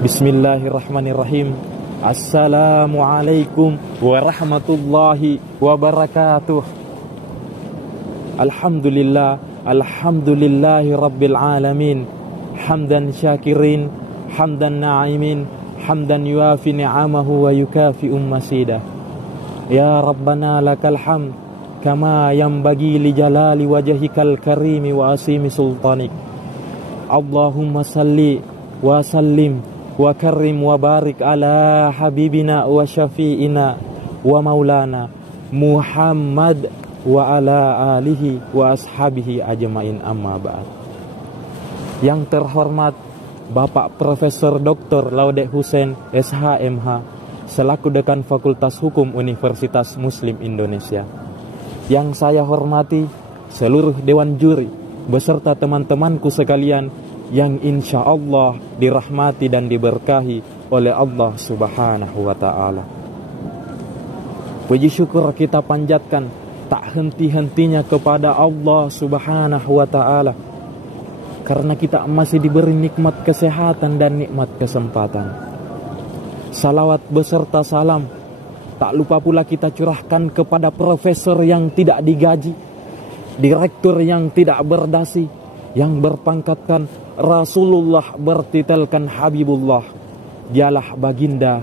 Bismillahirrahmanirrahim. Assalamualaikum warahmatullahi wabarakatuh. Alhamdulillahi rabbil alamin. Hamdan syakirin, hamdan na'imin, hamdan yuafi ni'amahu wa yukafi'u masidah. Ya Rabbana lakal hamd kama yanbaghi li jalali wajhikal karimi wa asimi sultanik. Allahumma salli wa sallim wa karim wa barik ala habibina wa syafi'ina wa maulana Muhammad wa ala alihi wa ashabihi ajmain, amma ba'd. Yang terhormat Bapak Profesor Dr. Laude Hussein SHMH selaku Dekan Fakultas Hukum Universitas Muslim Indonesia. Yang saya hormati seluruh Dewan Juri beserta teman-temanku sekalian yang insya Allah dirahmati dan diberkahi oleh Allah Subhanahu wa ta'ala. Puji syukur kita panjatkan tak henti-hentinya kepada Allah Subhanahu wa ta'ala, karena kita masih diberi nikmat kesehatan dan nikmat kesempatan. Salawat beserta salam tak lupa pula kita curahkan kepada profesor yang tidak digaji, direktur yang tidak berdasi, yang berpangkatkan Rasulullah, bertitelkan Habibullah. Dialah baginda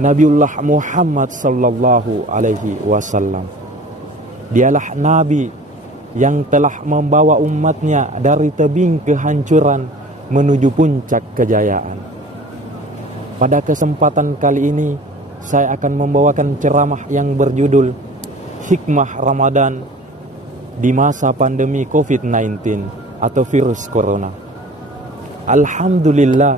Nabiullah Muhammad sallallahu alaihi wasallam. Dialah Nabi yang telah membawa umatnya dari tebing kehancuran menuju puncak kejayaan. Pada kesempatan kali ini saya akan membawakan ceramah yang berjudul Hikmah Ramadan di masa pandemi COVID-19 atau virus corona. Alhamdulillah,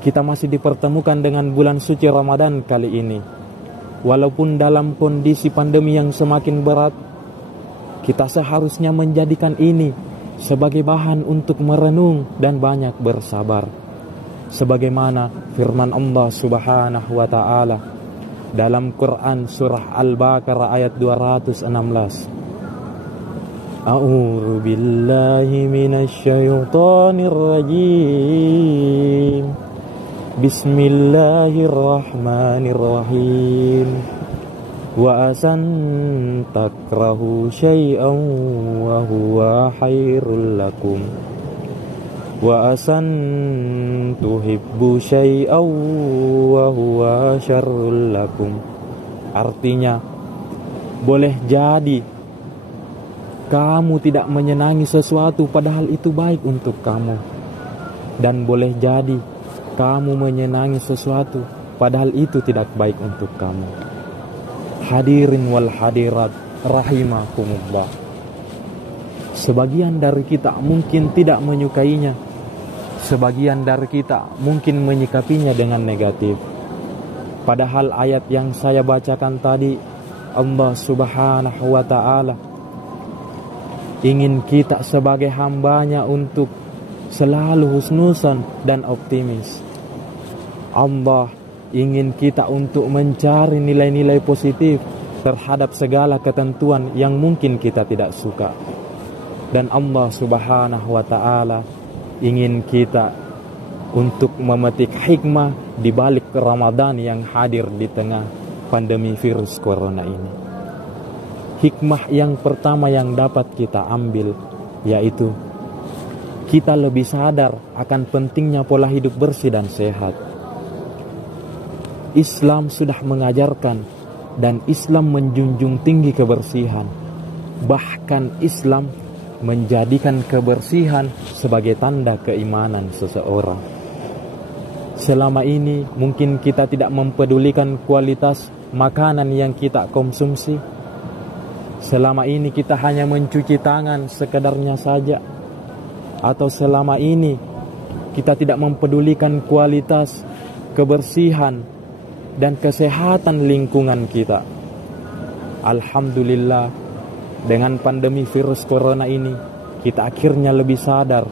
kita masih dipertemukan dengan bulan suci Ramadan kali ini. Walaupun dalam kondisi pandemi yang semakin berat, kita seharusnya menjadikan ini sebagai bahan untuk merenung dan banyak bersabar. Sebagaimana firman Allah Subhanahu wa ta'ala dalam Quran surah Al-Baqarah ayat 216. A'udzu billahi minasy syaithanir rajim. Bismillahirrahmanirrahim. Wa asan takrahu syai'an wa huwa khairul lakum. Wa asan tuhibbu syai'an wa huwa syarrul lakum. Artinya, boleh jadi kamu tidak menyenangi sesuatu padahal itu baik untuk kamu, dan boleh jadi kamu menyenangi sesuatu padahal itu tidak baik untuk kamu. Hadirin wal hadirat rahimakumullah. Sebagian dari kita mungkin tidak menyukainya, sebagian dari kita mungkin menyikapinya dengan negatif. Padahal ayat yang saya bacakan tadi, Allah Subhanahu wa ta'ala ingin kita sebagai hambanya untuk selalu husnuzon dan optimis. Allah ingin kita untuk mencari nilai-nilai positif terhadap segala ketentuan yang mungkin kita tidak suka. Dan Allah Subhanahu wa ta'ala ingin kita untuk memetik hikmah di balik Ramadan yang hadir di tengah pandemi virus corona ini. Hikmah yang pertama yang dapat kita ambil yaitu kita lebih sadar akan pentingnya pola hidup bersih dan sehat. Islam sudah mengajarkan dan Islam menjunjung tinggi kebersihan. Bahkan Islam menjadikan kebersihan sebagai tanda keimanan seseorang. Selama ini mungkin kita tidak mempedulikan kualitas makanan yang kita konsumsi. Selama ini kita hanya mencuci tangan sekedarnya saja. Atau selama ini kita tidak mempedulikan kualitas kebersihan dan kesehatan lingkungan kita. Alhamdulillah, dengan pandemi virus corona ini kita akhirnya lebih sadar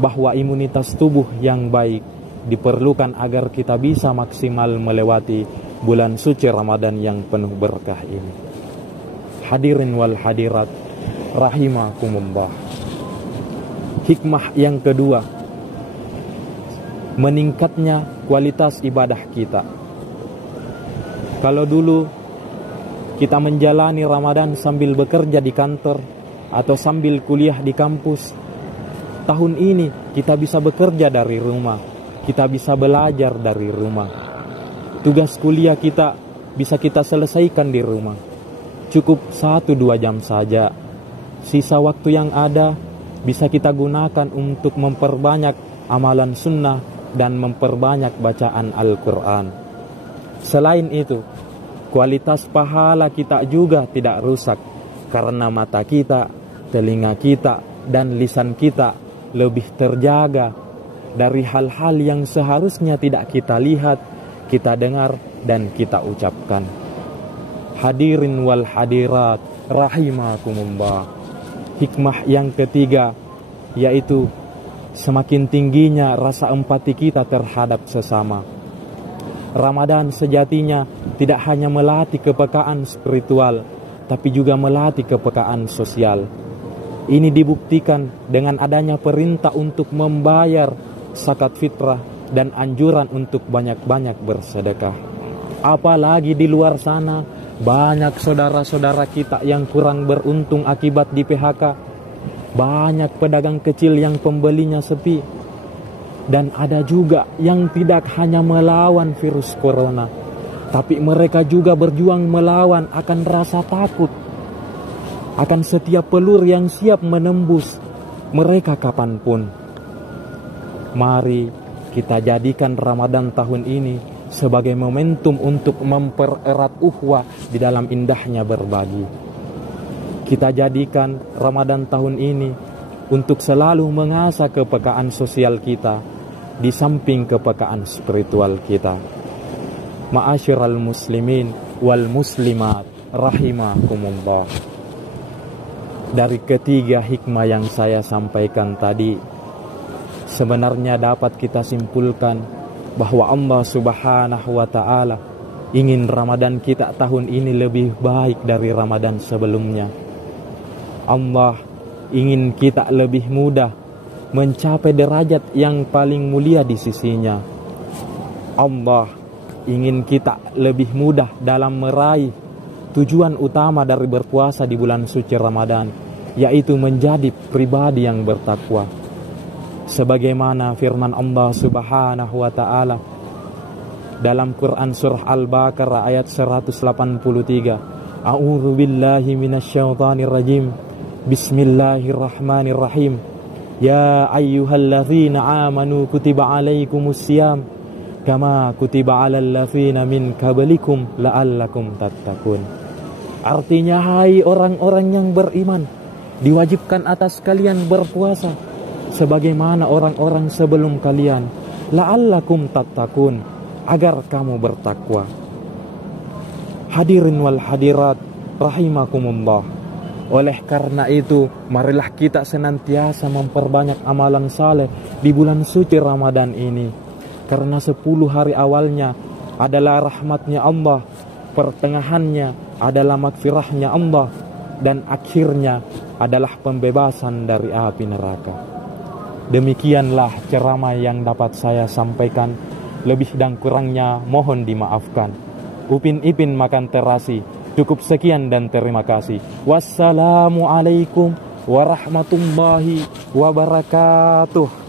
bahwa imunitas tubuh yang baik diperlukan agar kita bisa maksimal melewati bulan suci Ramadan yang penuh berkah ini. Hadirin wal hadirat rahimakumullah. Hikmah yang kedua, meningkatnya kualitas ibadah kita. Kalau dulu kita menjalani Ramadan sambil bekerja di kantor atau sambil kuliah di kampus, tahun ini kita bisa bekerja dari rumah, kita bisa belajar dari rumah. Tugas kuliah kita bisa kita selesaikan di rumah. Cukup 1-2 jam saja. Sisa waktu yang ada bisa kita gunakan untuk memperbanyak amalan sunnah dan memperbanyak bacaan Al-Quran. Selain itu, kualitas pahala kita juga tidak rusak karena mata kita, telinga kita, dan lisan kita lebih terjaga dari hal-hal yang seharusnya tidak kita lihat, kita dengar, dan kita ucapkan. Hadirin wal hadirat rahimakumullah. Hikmah yang ketiga yaitu semakin tingginya rasa empati kita terhadap sesama. Ramadan sejatinya tidak hanya melatih kepekaan spiritual, tapi juga melatih kepekaan sosial. Ini dibuktikan dengan adanya perintah untuk membayar zakat fitrah dan anjuran untuk banyak-banyak bersedekah. Apalagi di luar sana, banyak saudara-saudara kita yang kurang beruntung akibat di PHK. Banyak pedagang kecil yang pembelinya sepi. Dan ada juga yang tidak hanya melawan virus corona, tapi mereka juga berjuang melawan akan rasa takut, akan setiap pelur yang siap menembus mereka kapanpun. Mari kita jadikan Ramadan tahun ini sebagai momentum untuk mempererat ukhuwah di dalam indahnya berbagi. Kita jadikan Ramadan tahun ini untuk selalu mengasah kepekaan sosial kita di samping kepekaan spiritual kita. Ma'asyiral muslimin wal muslimat rahimakumullah. Dari ketiga hikmah yang saya sampaikan tadi, sebenarnya dapat kita simpulkan bahwa Allah Subhanahu wa ta'ala ingin Ramadan kita tahun ini lebih baik dari Ramadan sebelumnya. Allah ingin kita lebih mudah mencapai derajat yang paling mulia di sisinya. Allah ingin kita lebih mudah dalam meraih tujuan utama dari berpuasa di bulan suci Ramadan, yaitu menjadi pribadi yang bertakwa. Sebagaimana firman Allah Subhanahu wa ta'ala dalam Quran surah Al-Baqarah ayat 183. A'udzu billahi minasyaitonir rajim. Bismillahirrahmanirrahim. Ya ayyuhalladzina amanu kutiba alaikumusiyam kama kutiba alal ladzina min qablikum la'allakum tattaqun. Artinya, hai orang-orang yang beriman, diwajibkan atas kalian berpuasa sebagaimana orang-orang sebelum kalian, la'allakum tattaqun, agar kamu bertakwa. Hadirin wal hadirat rahimakumullah. Oleh karena itu, marilah kita senantiasa memperbanyak amalan saleh di bulan suci Ramadan ini. Karena 10 hari awalnya adalah rahmatnya Allah, pertengahannya adalah magfirahnya Allah, dan akhirnya adalah pembebasan dari api neraka. Demikianlah ceramah yang dapat saya sampaikan. Lebih dan kurangnya mohon dimaafkan. Upin Ipin makan terasi. Cukup sekian dan terima kasih. Wassalamualaikum warahmatullahi wabarakatuh.